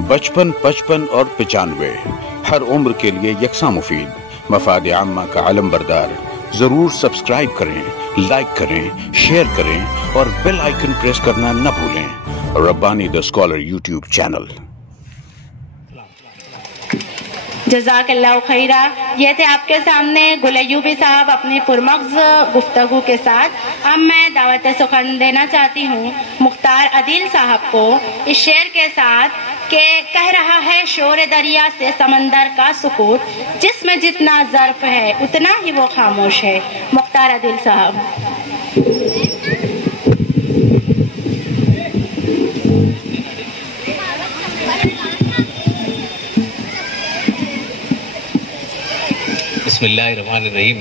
55, 55 और 95 हर उम्र के लिए यकसा मुफीद, मफाद आम्मा का अलम बरदार। जरूर सब्सक्राइब करें, लाइक करें, शेयर करें और बेल आइकन प्रेस करना न भूलें। Rabbani the scholar YouTube channel. जज़ाकल्लाहु खैरा। ये थे आपके सामने गुल अय्यूबी साहब अपनी पुरमग़्ज़ गुफ्तगू के साथ। अब मैं दावत सुखन देना चाहती हूँ मुख्तार अदील साहब को इस शेर के साथ कि कह रहा है शोर दरिया से समंदर का सुकूत, जिसमें जितना ज़र्फ है उतना ही वो खामोश है। मुख्तार अदील साहब। बिस्मिल्लाहिर्रहमानिर्रहीम।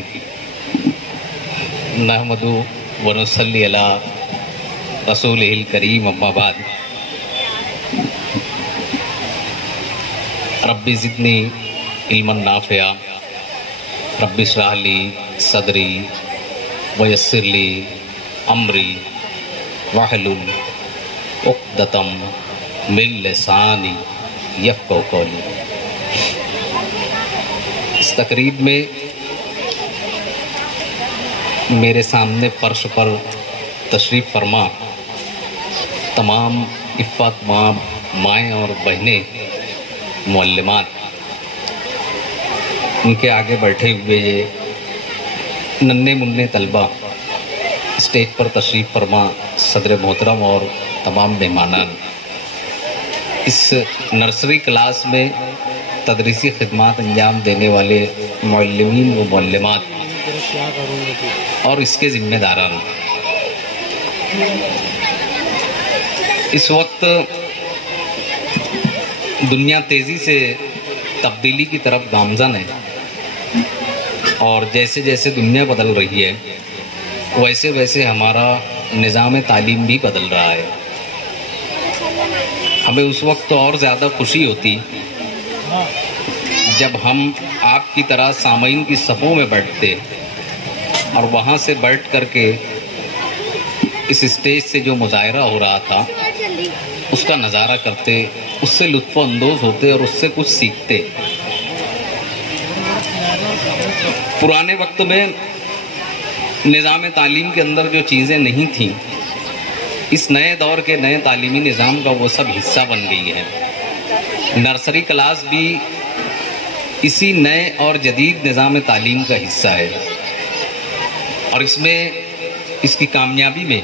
नहमदु व नुसल्ली अला रसूलिहिल करीम, अम्मा बाद। रब्बी ज़िदनी इल्मन नाफ़िया, रब्बी इश्रह ली सदरी व यस्सिर ली अमरी वहलुल उक़दतम मिन लिसानी यफ़क़हू क़ौली। इस तकरीब में मेरे सामने फर्श पर तशरीफ़ फरमा तमाम इफ़्फ़त माएँ और बहनें मुअल्लिमात, उनके आगे बैठे हुए ये नन्हे मुन्ने तलबा, स्टेज पर तशरीफ़ फरमा सदर मोहतरम और तमाम मेहमानान, इस नर्सरी क्लास में तदरीसी खिदमात अंजाम देने वाले मुअल्लिमीन व मुअल्लिमात और इसके ज़िम्मेदारान। इस वक्त दुनिया तेज़ी से तब्दीली की तरफ गामज़न है और जैसे जैसे दुनिया बदल रही है वैसे वैसे हमारा निज़ाम तालीम भी बदल रहा है। हमें उस वक्त और ज़्यादा खुशी होती जब हम आपकी तरह सामईन की सफ़ों में बैठते और वहाँ से बैठ कर के इस स्टेज से जो मुज़ाहरा हो रहा था उसका नज़ारा करते, उससे लुत्फ़ अंदोज़ होते और उससे कुछ सीखते। पुराने वक्त में निज़ाम तालीम के अंदर जो चीज़ें नहीं थीं, इस नए दौर के नए तालीमी निज़ाम का वो सब हिस्सा बन गई है। नर्सरी क्लास भी इसी नए और जदीद निज़ाम तालीम का हिस्सा है और इसमें इसकी कामयाबी में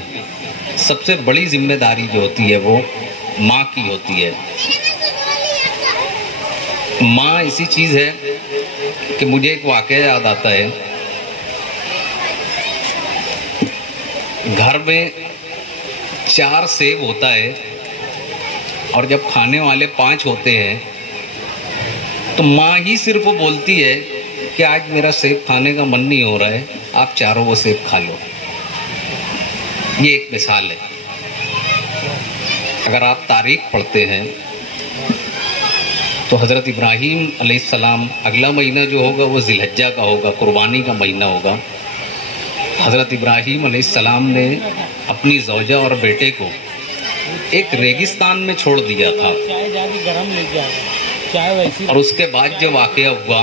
सबसे बड़ी जिम्मेदारी जो होती है वो माँ की होती है। माँ ऐसी चीज़ है कि मुझे एक वाक़या याद आता है। घर में 4 सेब होता है और जब खाने वाले 5 होते हैं तो माँ ही सिर्फ बोलती है कि आज मेरा सेब खाने का मन नहीं हो रहा है, आप चारों वो सेब खा लो। ये एक मिसाल है। अगर आप तारीख पढ़ते हैं तो हज़रत इब्राहीम अलैहिस्सलाम, अगला महीना जो होगा वो ज़िलहज्जा का होगा, कुर्बानी का महीना होगा। हज़रत इब्राहीम अलैहिस्सलाम ने अपनी ज़ौजा और बेटे को एक रेगिस्तान में छोड़ दिया था और उसके बाद जो वाक़या हुआ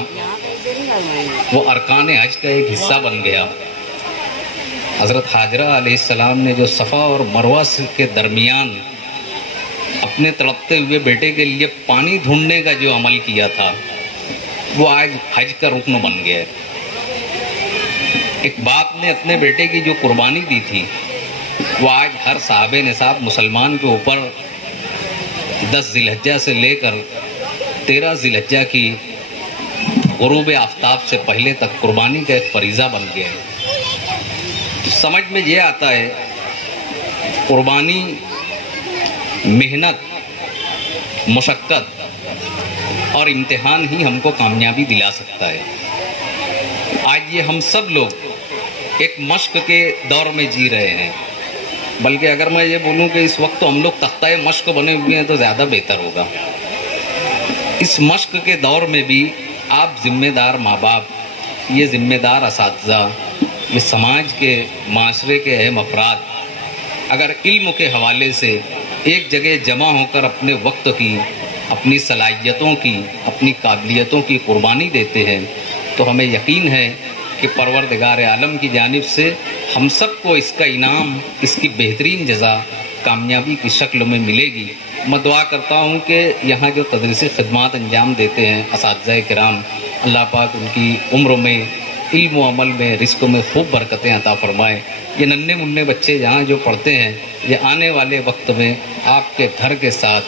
वो अरकान हज का एक हिस्सा बन गया। हज़रत हाजरा अलैहिस्सलाम ने जो सफ़ा और मरवा के दरमियान अपने तड़पते हुए बेटे के लिए पानी ढूंढने का जो अमल किया था वो आज हज का रुकन बन गया। एक बाप ने अपने बेटे की जो कुर्बानी दी थी वो आज हर साहबे निसाब मुसलमान के ऊपर 10 ज़िलहज्जा से लेकर 13 ज़िलहज्जा की गुरूब आफ्ताब से पहले तक कुर्बानी का एक फरीज़ा बन गया है। तो समझ में ये आता है कुर्बानी मेहनत, मुशक्क़त और इम्तिहान ही हमको कामयाबी दिला सकता है। आज ये हम सब लोग एक मश्क के दौर में जी रहे हैं, बल्कि अगर मैं ये बोलूं कि इस वक्त तो हम लोग तख्ता मश्क बने हुए हैं तो ज़्यादा बेहतर होगा। इस मश्क के दौर में भी आप ज़िम्मेदार माँ बाप, ये ज़िम्मेदार असातिज़ा, ये समाज के माशरे के अहम अफराद अगर इल्म के हवाले से एक जगह जमा होकर अपने वक्त की اپنی صلاحیتوں کی، اپنی قابلیتوں کی قربانی دیتے ہیں تو ہمیں یقین ہے کہ پروردگار عالم کی جانب سے ہم سب کو اس کا انعام، اس کی بہترین جزا کامیابی کی شکل میں ملے گی۔ میں دعا کرتا ہوں کہ یہاں جو تدریسی خدمات انجام دیتے ہیں اساتذہ کرام، اللہ پاک ان کی عمر میں، علم و عمل میں، رزق میں خوب برکتیں عطا فرمائے۔ یہ ننھے منھے بچے یہاں جو پڑھتے ہیں، یہ آنے والے وقت میں آپ کے گھر کے ساتھ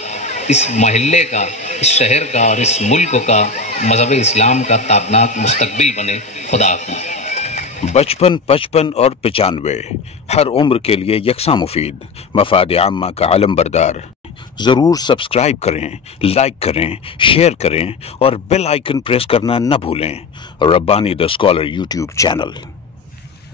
اس محلے کا، اس شہر کا اور اس ملک کا، مذہب اسلام کا تابناک مستقبل بنے۔ خدا حافظ۔ 55 55 اور 95 ہر عمر کے لیے یکساں مفید، مفاد عامہ کا علم بردار۔ ضرور سبسکرائب کریں، لائک کریں، شیئر کریں اور بیل آئیکن پریس کرنا نہ بھولیں۔ ربانی دی اسکالر یوٹیوب چینل۔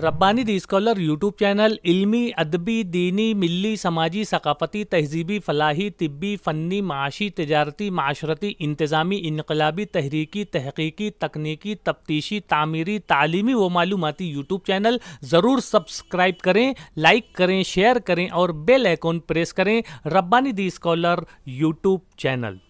ربانی دی اسکالر یوٹیوب چینل علمی، ادبی، دینی، ملی، سماجی، ثقافتی، تہذیبی، فلاحی، طبی، فنی، معاشی، تجارتی، معاشرتی، انتظامی، انقلابی، تحریکی، تحقیقی، تکنیکی، تفتیشی، تعمیری، تعلیمی و معلوماتی یوٹیوب چینل۔ ضرور سبسکرائب کریں، لائک کریں، شیئر کریں اور بیل آئیکن پریس کریں۔ ربانی دی اسکالر یوٹیوب چینل۔